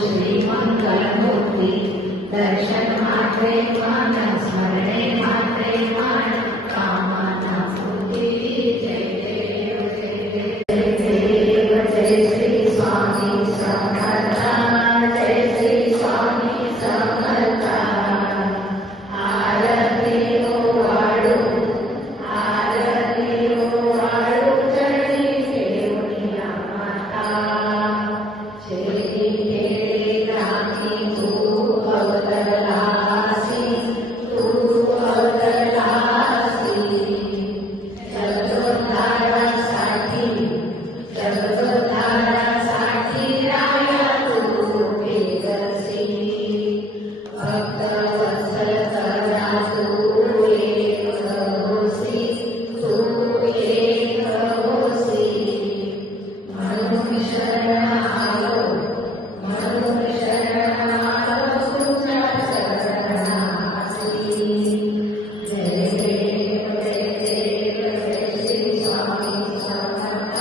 श्री मंगलमूर्ती दर्शन मात्रे मान स्मरणे मात्रे मान कामना पूर्ती। जय देव जय देव जय श्री स्वामी समर्थ जय श्री स्वामी समर्थ। आरती ओ वाळू आरती ओ वाळू चरणी ठेवूया माता शेती खेडे ग्रामी तू अवतरलासी तू अवतरलासी जगदोद्धारासाठी राया तू वेगसी भक्त वत्सल करा तू एक होसी तू एक होसी। म्हणून शरण आलो म्हणून शरण आलो तुझ्या चरणासी। जय देव जय श्री स्वामी समर्थ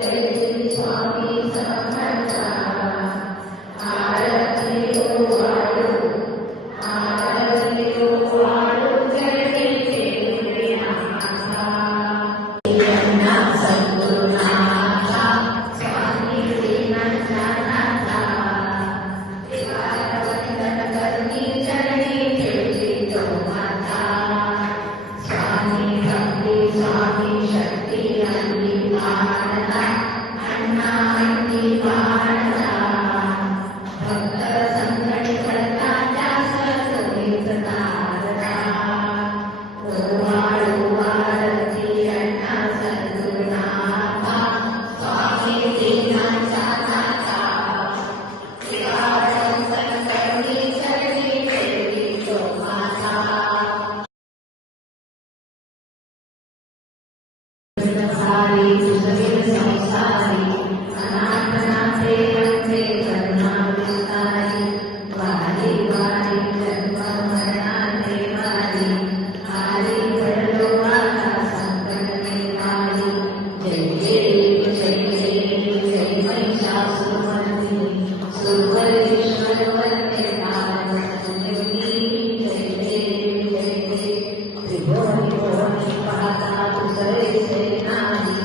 जय श्री स्वामी समर्थ। आरती ओ वाळू आरती ओ वाळू चरणी ठेवूया माता। यांना सद्गुरुनाथा स्वामी दीननाथा वंदन करणी चरणी ठेवली तो माता। स्वामी भक्ती स्वामी शक्ती अंगी वाढला अण्णा अंगी वाढला भक्त संकट करता त्यास कधीच नारदा। ओ वाळू आरती अण्णा सद्गुरुनाथा स्वामी दीनाचा नाथा वंदन करणी चरणी ठेवली तो माता। संसारी सुखवीर संसारी अनाथनाथे अंते करुणा विस्तारी वारी वारी जन्म मरणाचे वारी आली पडलो आता संकट निवारी। जय देव जय महिषासुरमर्दिनी सुरवरेश्वर वंदे पावन संजीवनी। जय देव त्रिभुवनी भुवनी पाहता तुझे से नाही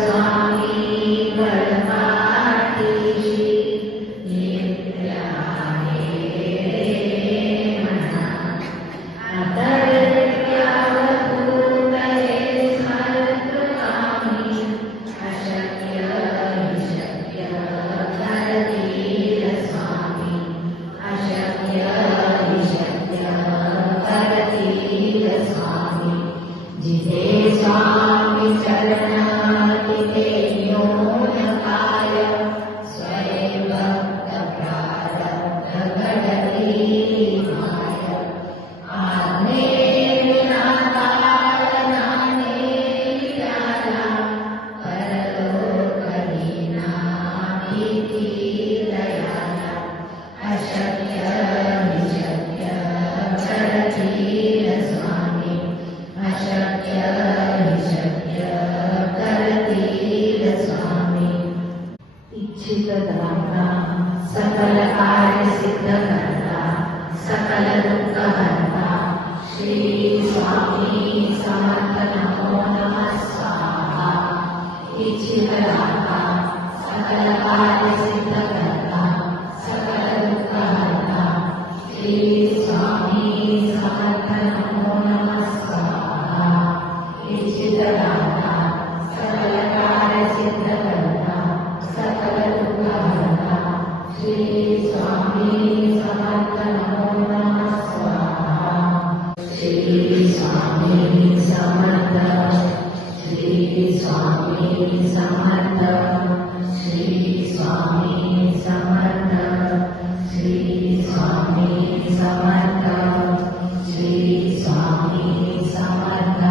स्वामी गणपाठीची नित्य आहे म्हणा. अतर्क्यावधूत हे सर्वकामी अशक्य निशक्य करतील स्वामी. अशक्य निशक्य करतील स्वामी. जिथे स्वामी चरण तिथे योन काय. स्वयं भक्त प्रारब्ध घडली माय. आज्ञेविना तारणाने त्याला परलोकहीना भीती दयाला. अशक्य निशक्य करतील स्वामी. अशक्य निशक्य करतील स्वामी. इच्छित द्वारा सकल कार्य सिद्ध करता. सकल दुःख हरता. श्री स्वामी समर्थ नमो नमः स्वाहा. इच्छित द्वारा सकल कार्य सिद्ध करता. सकल दुःख हरता. श्री स्वामी समर्थ नमो नमः स्वाहा. इच्छित द्वारा सकल कार्य सिद्ध करता. सकल दुःख हरता. श्री स्वामी समर्थ नमो नमः स्वाहा. श्री स्वामी समर्थ. श्री स्वामी समर्थ. श्री स्वामी समर्थ. श्री स्वामी समर्थ. श्री स्वामी समर्थ.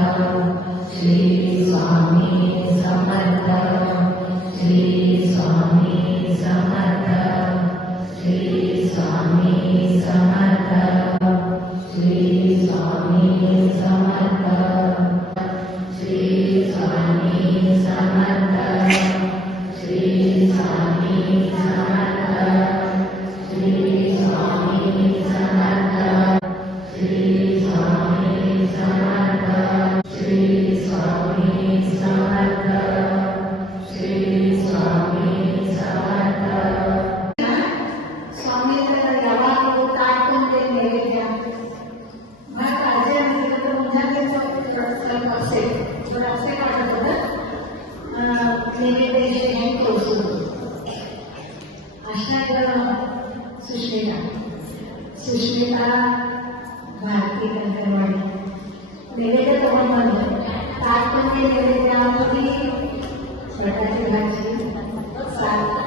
श्री स्वामी समर्थ. श्री स्वामी समर्थ. श्री स्वामी समर्थ. श्री स्वामी समर्थ. श्री स्वामी समर्थ. श्री स्वामी समर्थ. श्री स्वामी समर्थ. श्री स्वामी समर्थ. श्री स्वामी समर्थ. श्री स्वामी समर्थ. स्वामी यावागो ताटून ते नैवेद्य मला काळजी आहे तर पुन्हा त्याचं असेल तर असे काढत होतं नैवेद्याचे हे तोडून अशा सुष्मिता भारती कंकणवाडी नैवेद्य तोडून म्हणलं ताटून ते नैवेद्यामध्ये बटाटी भाजी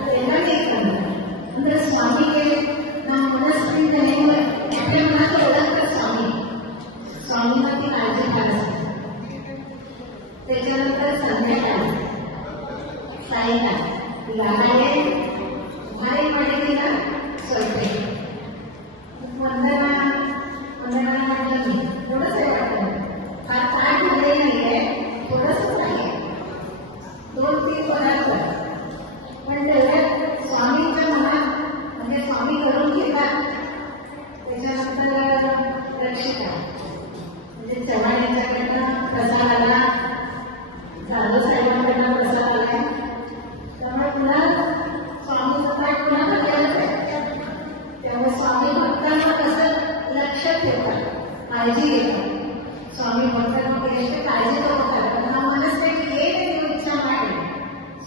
त्यांना एक करणार नंतर स्वामी के ना मनस्थित झाल्यामुळे आपल्या मनात ओळखतात स्वामी. स्वामींना ती काळजी फार असते. त्याच्यानंतर संध्याकाळ सायंकाळ लागायला भारी पडलेला स्वयंपाक वंदना म्हटलं मी थोडंच आहे वाटतं फार ताट मध्ये नाही आहे थोडंसंच आहे 2-3 पदार्थ पण तेवढ्यात स्वामींच्या मनात म्हणजे स्वामी करून घेतात. त्याच्यानंतर रक्षिता म्हणजे चव्हाण यांच्याकडनं प्रसाद आला. जाधव साहेबांकडनं प्रसाद आलाय. त्यामुळे पुन्हा स्वामीचं ताट पुन्हा बदलायलाच आहे. त्यामुळे स्वामी भक्तांना कसं लक्ष ठेवतात काळजी घेतात. स्वामी भक्तांना पहिले काळजी तर होतात पण हा मनस्थिती एक इच्छा वाटेल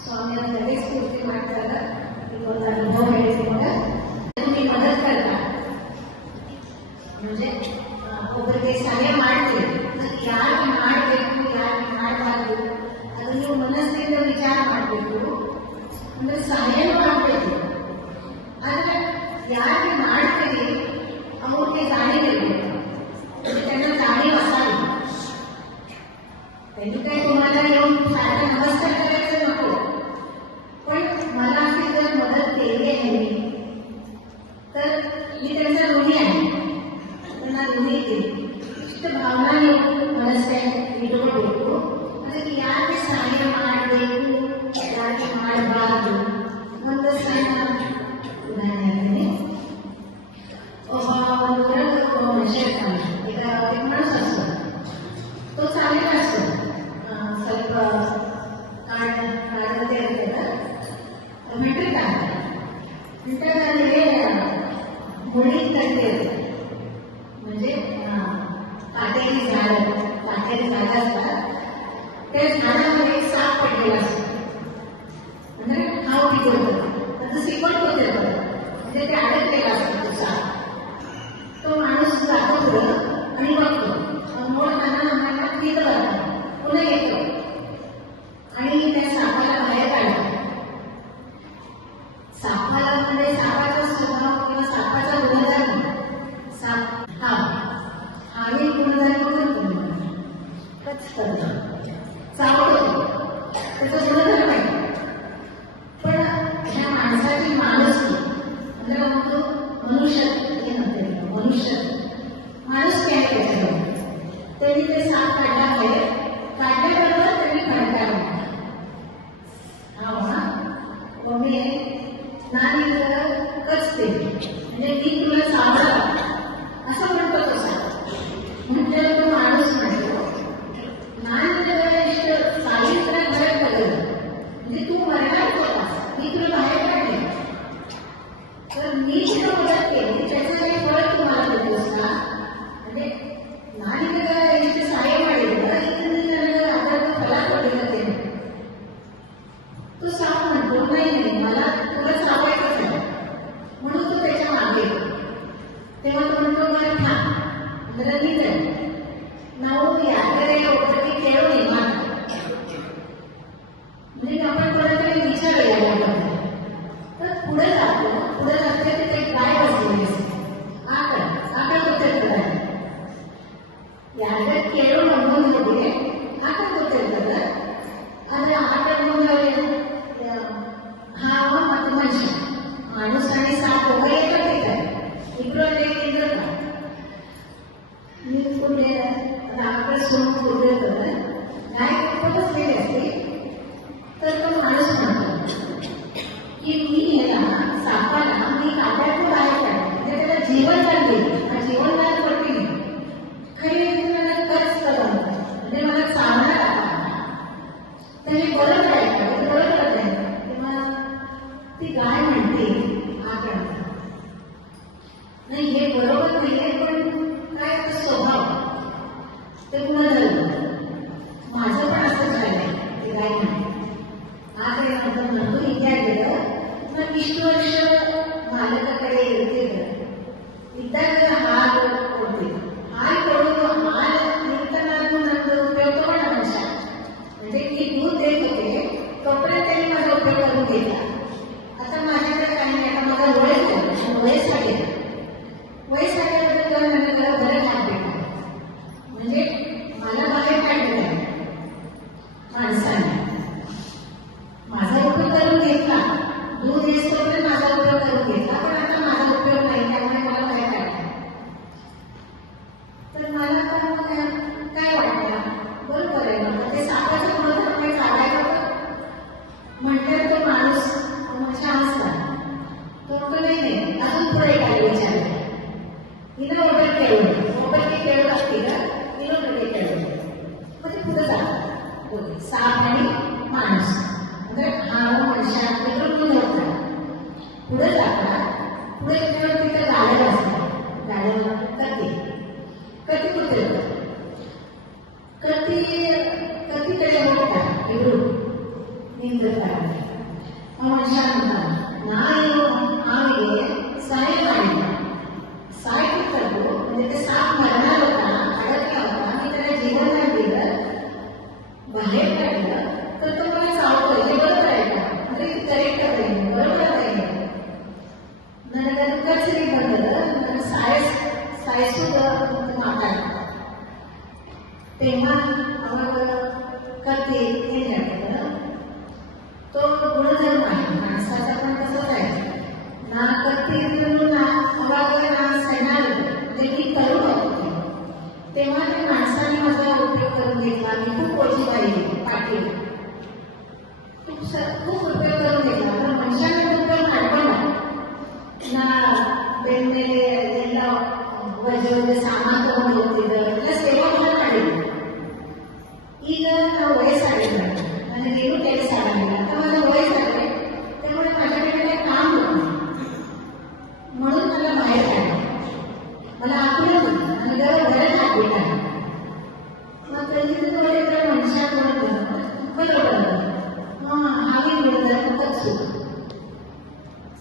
स्वामीला लगेच स्फूर्ती वाटतात. अनुभव मिळते मला तुम्ही मदत करता म्हणजे ಒಬ್ಬರಿಗೆ ಸಹಾಯ ಮಾಡ್ತೀವಿ ಯಾರು ಮಾಡಬೇಕು ಯಾರು ಮಾಡಬಾರ್ದು ಅದನ್ನು ನೀವು ಮನಸ್ಸಿನಿಂದ ವಿಚಾರ ಮಾಡಬೇಕು ಅಂದ್ರೆ ಸಹಾಯನೂ ಮಾಡಬೇಕು. ಆದರೆ ಯಾರಿಗೆ ಮಾಡ್ತೀವಿ ಅವ್ರಿಗೆ जाणीव ಇರಬೇಕು. त्यांना जाणीव असावी. त्यांनी काही तुम्हाला येऊन सारखं नमस्कार करायचं नको पण मला अशी जर मदत केली आहे मी तर मी त्यांचा ऋणी आहे. त्यांना ऋणी केली ಇಷ್ಟ ಭಾವನಾ ಮನಸ್ಸೆ ಇಟ್ಕೊಳ್ಬೇಕು. ಅದಕ್ಕೆ ಯಾರಿಗೆ ಸಹಾಯ ಮಾಡಬೇಕು ಯಾರಿಗೆ ಮಾಡಬಾರ್ದು ಒಂದು ಸಣ್ಣ ಉದಾಹರಣೆ ಒಂದು ಮನುಷ್ಯ ಇರ್ತಾನೆ. ಈಗ ಮಾणूस असतो तो चालेला असतो ಸ್ವಲ್ಪ म्हणे नानी कचते म्हणजे मी तुला सावळा असं म्हणतो तसा म्हटलं तो माणूस म्हणतो नानी सावित्रा घरात बदल म्हणजे तू मरणार होतास मी तुला बाहेर काढले तर मी तुला मदत केली त्याचं काही फळ तुम्हाला देतोस का म्हणजे नानी इष्ट सहाय्य ಮಾಡಿದ್ರು ಇದರಿಂದ ನನಗೆ ಅದರ ಫಲ ಕೊಡಲಿಕ್ಕೆ तो साप म्हणतो नाही मला तुला सावायचंच आहे म्हणून तो त्याच्या मागे तेव्हा तो म्हणतो बरं थांब जरा नीट आहे ನಾವು ಯಾಕರೆ ಒಬ್ಬರಿಗೆ ಕೇಳೋಣ म्हणजे आपण कोणाकडे विचारूया तर पुढे जाते तिथे काय बसलेली असते आकड ಗೊತ್ತಿರ್ತದೆ ಯಾಕಡೆ ಕೇಳೋಣ ಮುಂದೆ ಆಕಡ ಗೊತ್ತಿರ್ತದೆ ಆದ್ರೆ ಆಕಡ ಮುಂದೆ हाव ಮತ್ತು ಮನುಷ್ಯ माणूस आणि साप दोघं एकच येतात इकडं एक मी पुढे राकडे सोडून पुढे गाय बसलेली असते तर तो माणूस म्हणतो की मी ह्याला सापाला मी काट्यातून बाहेर काढले म्हणजे त्याला जीवनदान दिले जीवनदान करते मी खरी मला कच करून म्हणजे मला चालणार तर हे बरोबर आहे का बरोबर आहे तेव्हा ती गाय म्हणते आकड नाही हे बरोबर नाहीये पण काय स्वभाव ते पुन्हा झालं माझं पण असंच झालंय ते गाय म्हणते आकडे नंतर म्हणतो इथे गेलं मग इष्ट वर्ष मालकाकडे येते इतका हाल ಕೊಡ್ತೀವಿ हाल ಕೊಡೋದು हाल निघताना नंतर उपयोग पण मनुष्य म्हणजे मी दूध देत होते तोपर्यंत त्यांनी माझा उपयोग करून घेतला आता माझ्याकडे काही नाही आता माझा वयसाठी वयसाठ्याबद्दल मला बरं हात भेटला म्हणजे मला बाहेर काढलं आहे माणसाने माझा उपयोग करून घेतला दूध येतोपर्यंत माझा उपयोग करून घेतला पण आता माझा उपयोग नाही त्यामुळे मला बाहेर काढला तर मला काय वाटलं बरोबर आहे ना ते सापाचं महत्व आपण काढायला म्हणतात तो माणूस छान असतात तो नाही अजून पुढे काय विचारलं तिनं ओबरकी खेळत असते का तिनं पुढे खेळलं मग ते पुढे जातात साप आणि माणूस म्हणजे हा मनुष्य तिकडून होता पुढे जातात पुढे खेळून तिथं गाड्या असतात गाड्याला कधी कुठे कधी त्याच्या होतात एवढं निंदतात मनुष्य म्हणतात नाही आम्ही सहाय्य काढली सहाय्य करतो म्हणजे ते साप मरणार होता अडकला होता मी त्याला जीवनदान दिलं बाहेर काढलं तर तो मला सावतो हे बरोबर आहे का म्हणजे करेक्ट आहे बरोबर आहे ನನಗೆ ಕಚೇರಿ ಬಂದದ ನನ್ನ ಸಾಯಿಸುವ ಮಾತಾಡ್ತಾರೆ तेव्हा आम्हाला कधी हे झालं तो गुणधर्म आहे माणसाचा पण तसंच आहे ना कधी ना अवागला ना सैनाल म्हणजे मी तरुण होते तेव्हा त्या माणसाने माझा उपयोग करून घेतला मी खूप ओळखी पाहिली पाटील खूप उपयोग करून घेतला पण मनुष्याने उपयोग मांडला ना बेनमेले ಎಲ್ಲ ವಜೆ ಸಾಮಾನು ತಗೊಂಡು ಹೋಗ್ತಿದ್ದಾರೆ ಎಲ್ಲ ಸೇವಾ ಮಾಡಿ ಈಗ ನಾವು ವಯಸ್ಸಾಗಿಲ್ಲ ನನಗೇನು ಕೆಲಸ ಆಗಲಿಲ್ಲ ಅಥವಾ माझं वयस्सागे त्यामुळे माझ्याकडे काम होतं म्हणून मला बाहेर काढलं मला आठवलं होतं आणि जरा बरं लागलं मग कधी थोडे मनुष्याकडे बरोबर आम्ही मिळतात खूपच सुख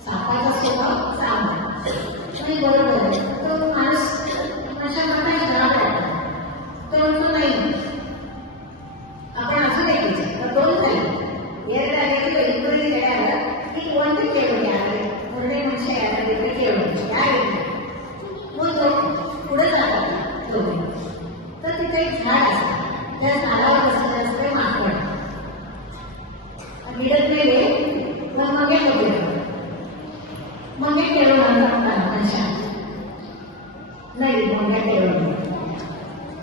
सापाचा स्वभाव चांगला आणि बरोबर आहे तो माणूस माझ्या मनात खराब वाटतो तो म्हणतो नाही आपण असं नाही घ्यायचं दोन नाही ಎರಡು ಇಬ್ಬರಿಗೆ ಹೇಳ್ಯಾರ ಈಗ ಒಂದು ಕೇಳಿ ಯಾರಿಗೆ ಮೂರನೇ ಮನುಷ್ಯ ಯಾರಿದ್ರೆ ಕೇಳಿ ಯಾರಿಗೆ ಮುಂದೆ पुढे जातात दोघे तर तिथे एक झाड असतं त्या झाडावर बसलेलं असते माकड गिडत गेले मग मगे होते मगे खेळून आणतात मनुष्या नाही मगे खेळून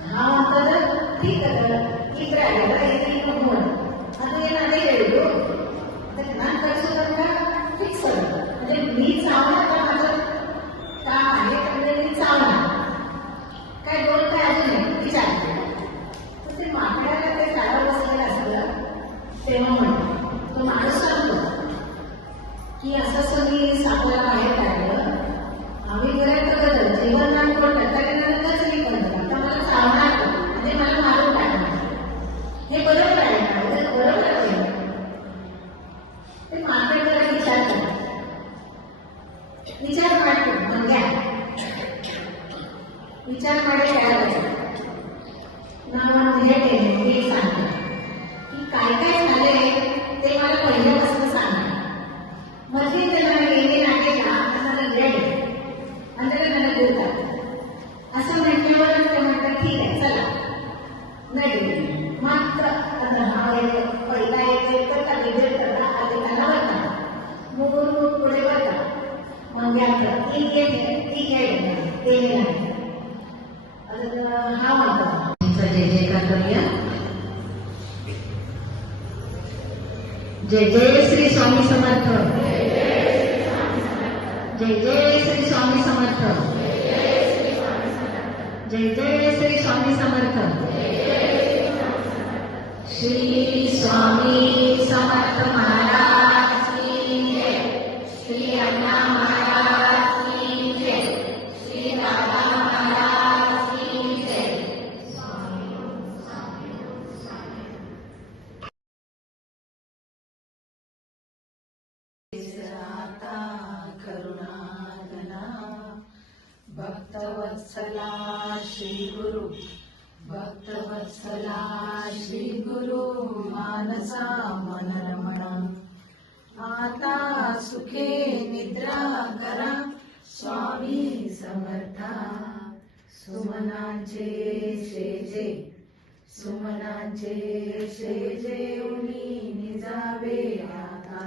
हा म्हणतात ठीक आहे इकडे आलेला इथे म्हणून ಅದು ಏನಾದ್ರೆ ಹೇಳಿದ್ರು ನಾನು ಕಲಿಸೋದ್ರಿಂದ असं मी सापाला बाहेर काढलं. आम्ही घरात बघत जेवण नाही कोण टक्कर मी करतो आता मला चावणार म्हणजे मला मारून टाकणार. हे बरोबर आहे का? बरोबर आहे. ते मात्र जरा विचार करा. विचार वाटतो म्हणजे विचार मध्ये काय म्हणजे मी सांगते की काय काय झाले ते मला पहिल्यापासून सांगा. मध्ये त्याला गेले नाटेला असं रेड म्हणजे मला बोलतात असं म्हटल्यावर ते म्हणतात ठीक आहे चला नाही मात्र पहिला एक करता विजय करता आधी त्याला बघता मूळ पुढे बघता मग ठीक आहे ते नाही हा म्हणतो जय जयकार करूया. जय जय श्री स्वामी समर्थ. जय जय श्री स्वामी समर्थ. जय जय श्री स्वामी समर्थ. श्री स्वामी समर्थ महाराज की जय. श्री अण्णा महाराज की जय. श्री दादा महाराज की जय. करुणागना भक्तवत्सला श्री गुरु. भक्तवत्सला श्री गुरु मानसा मनरमणा. आता सुखे निद्रा करा स्वामी समर्था. सुमनांचे शेजे सुमनांचे शेजे उनी निजावे आता.